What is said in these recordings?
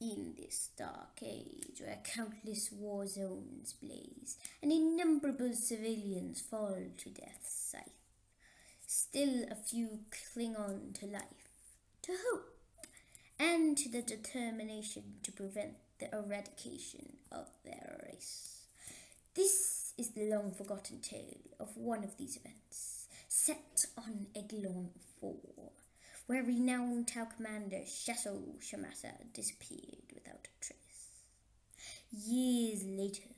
In this dark age where countless war zones blaze and innumerable civilians fall to death's scythe, still a few cling on to life, to hope, and to the determination to prevent the eradication of their race. This is the long-forgotten tale of one of these events, set on Eglon 4, where renowned Tau commander Chateau Shamata disappeared without a trace. Years later,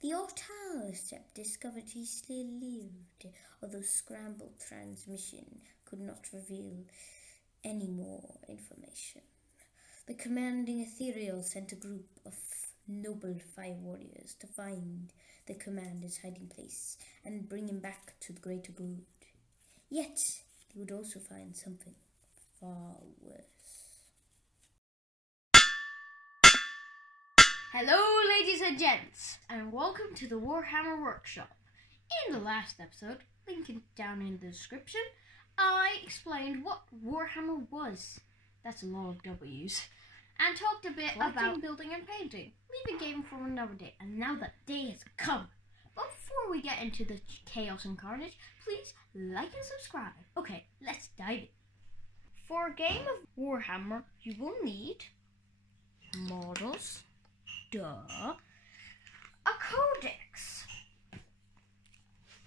the Autostep discovered he still lived, although scrambled transmission could not reveal any more information. The commanding Ethereal sent a group of noble fire warriors to find the commander's hiding place and bring him back to the greater good. Yet, they would also find something far worse. Hello ladies and gents, and welcome to the Warhammer Workshop. In the last episode, link it down in the description, I explained what Warhammer was, that's a lot of W's, and talked a bit about building and painting. Leave the game for another day, and now that day has come. But before we get into the chaos and carnage, please like and subscribe. Okay, let's dive in. For a game of Warhammer, you will need models, a codex.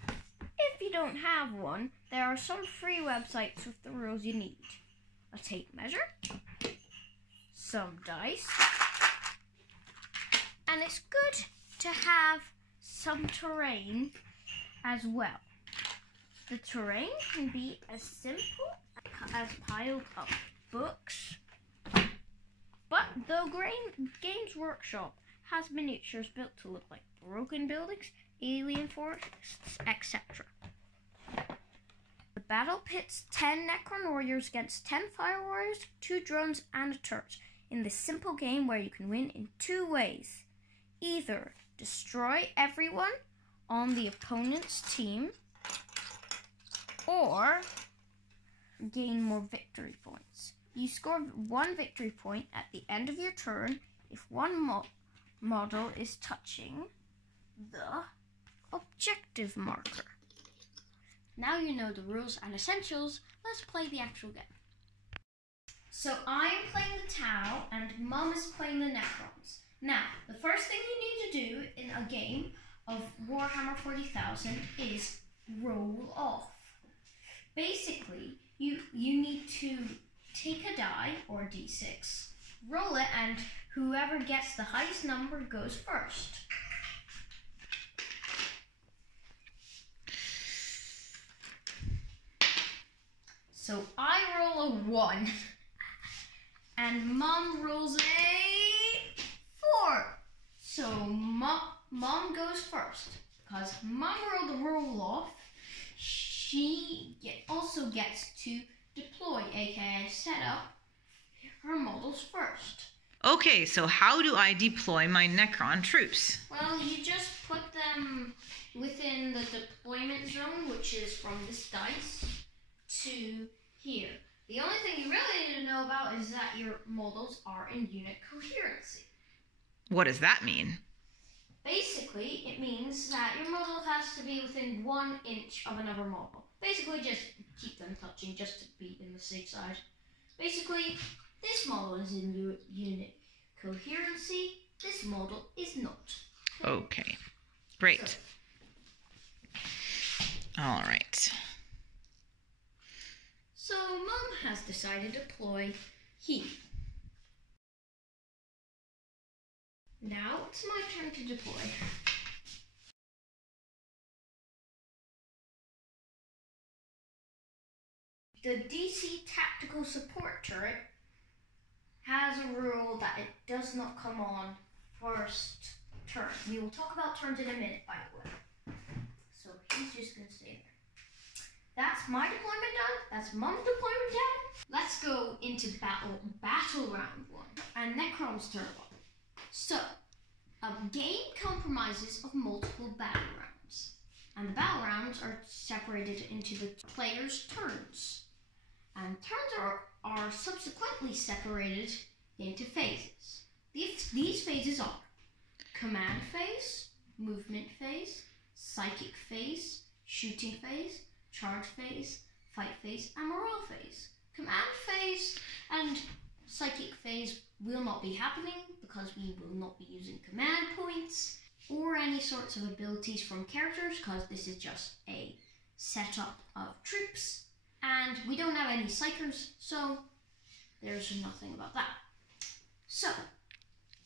If you don't have one, there are some free websites with the rules you need. A tape measure, some dice, and it's good to have some terrain as well. The terrain can be as simple as piled up books, but the Games Workshop has miniatures built to look like broken buildings, alien forests, etc. The battle pits 10 Necron warriors against 10 fire warriors, 2 drones and a turret in this simple game where you can win in 2 ways. Either destroy everyone on the opponent's team or gain more victory points. You score 1 victory point at the end of your turn if one model is touching the objective marker. Now you know the rules and essentials, let's play the actual game. So I'm playing the Tau and Mum is playing the Necrons. Now, the first thing you need to do in a game of Warhammer 40,000 is roll off. Basically, you need to take a die, or a d6, roll it, and whoever gets the highest number goes first. So I roll a 1, and Mum rolls a 4. So Mum goes first, because Mum rolled a roll off. She also gets to deploy, aka set up her models first. Okay, so how do I deploy my Necron troops? Well, you just put them within the deployment zone, which is from this dice to here. The only thing you really need to know about is that your models are in unit coherency. What does that mean? Basically, it means that your model has to be within 1 inch of another model. Basically, just keep them touching, just to be in the safe side. Basically, this model is in unit coherency, this model is not. Okay, great. All right. So, Mum has decided to deploy Heath. Now it's my turn to deploy. The DC Tactical Support turret has a rule that it does not come on first turn. We will talk about turns in a minute, by the way. So he's just going to stay there. That's my deployment done. That's Mum's deployment done. Let's go into battle round 1. And Necron's turn 1. So, a game comprises of multiple battle rounds. And the battle rounds are separated into the players' turns. And turns are subsequently separated into phases. phases are command phase, movement phase, psychic phase, shooting phase, charge phase, fight phase, and morale phase. Command phase and psychic phase will not be happening because we will not be using command points or any sorts of abilities from characters because this is just a setup of troops and we don't have any psychers, so there's nothing about that. So,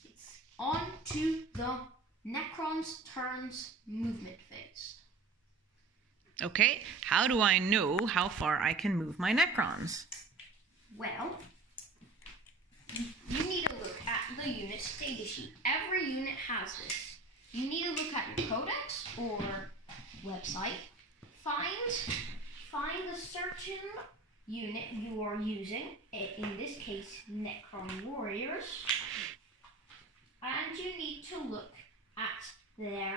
it's on to the Necron's turns movement phase. Okay, how do I know how far I can move my Necrons? Well, you need to look at the unit status sheet. Every unit has this. You need to look at your codex or website. Find the certain unit you are using, in this case Necron Warriors, and you need to look at the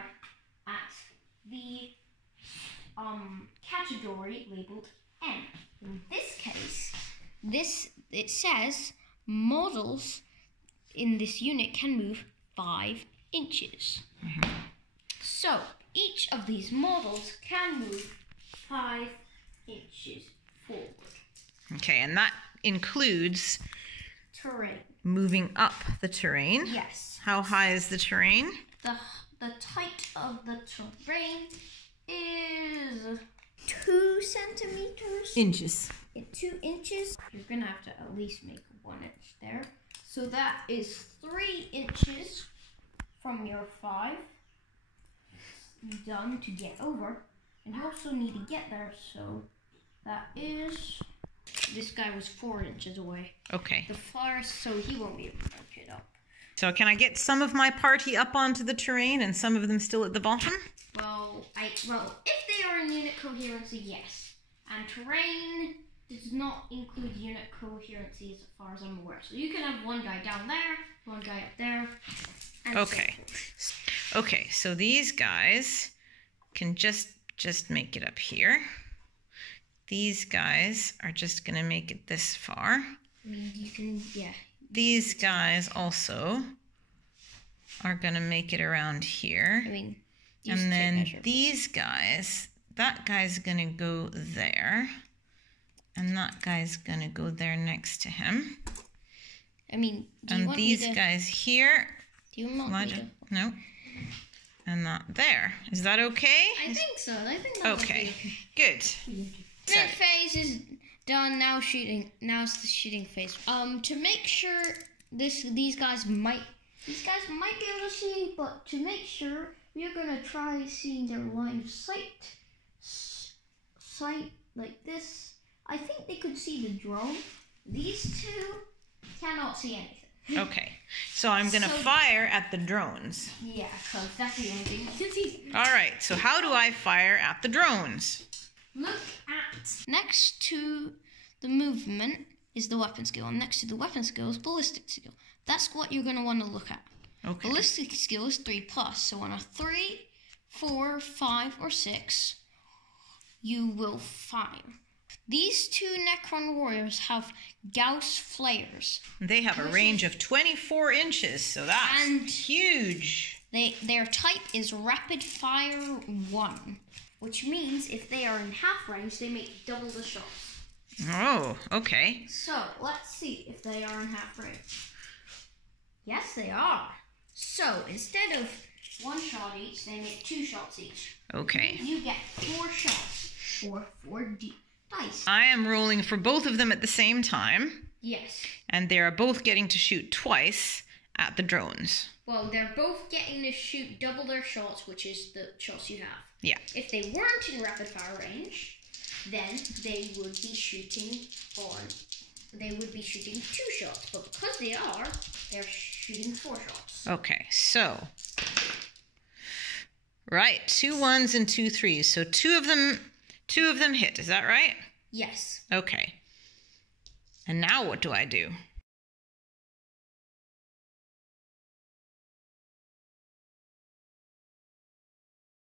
category labeled N. In this case, it says models in this unit can move 5 inches. So each of these models can move 5 inches forward. Okay, and that includes Terrain. moving up the terrain. Yes. How high is the terrain? The height of the terrain is 2 centimeters. Inches. 2 inches. You're gonna have to at least make 1 inch there. So that is 3 inches from your 5 done to get over. And you also need to get there, so that is... This guy was 4 inches away. Okay. The forest, so he won't be able to make it up. So can I get some of my party up onto the terrain and some of them still at the bottom? Well, if they are in unit coherency, yes. And terrain does not include unit coherency as far as I'm aware. So you can have one guy down there, one guy up there. And Okay. Okay, so these guys can just make it up here. These guys are just going to make it this far. I mean, you can, yeah. These guys also are going to make it around here. I mean, and then these guys, that guy's going to go there. And that guy's going to go there next to him. I mean, do you and want these me to, guys here. do you want me to? No. And not there. Is that okay? I think so. I think that Okay. Good. Movement phase is done. Now shooting. Now it's the shooting phase. To make sure these guys might be able to see, but to make sure, we're gonna try seeing their line of sight like this. I think they could see the drone. These two cannot see anything. Okay. So I'm going to fire at the drones. Yeah, because that's the only thing you can see. All right. So how do I fire at the drones? Look at... Next to the movement is the weapon skill, and next to the weapon skill is ballistic skill. That's what you're going to want to look at. Okay. Ballistic skill is 3+, so on a 3, 4, 5, or 6, you will fire. These 2 Necron warriors have Gauss flares. They have a range of 24 inches, so that's huge. Their type is rapid fire 1, which means if they are in half range, they make double the shots. Oh, okay. So let's see if they are in half range. Yes, they are. So instead of 1 shot each, they make 2 shots each. Okay. You get 4 shots or 4 dice. I am rolling for both of them at the same time. Yes. And they are both getting to shoot twice at the drones. Well, they're both getting to shoot double their shots, which is the shots you have. Yeah. If they weren't in rapid fire range, then they would be shooting 2 shots. But because they are, they're shooting 4 shots. Okay, so right, 2 1s and 2 3s. So two of them hit. Is that right? Yes. Okay. And now what do I do?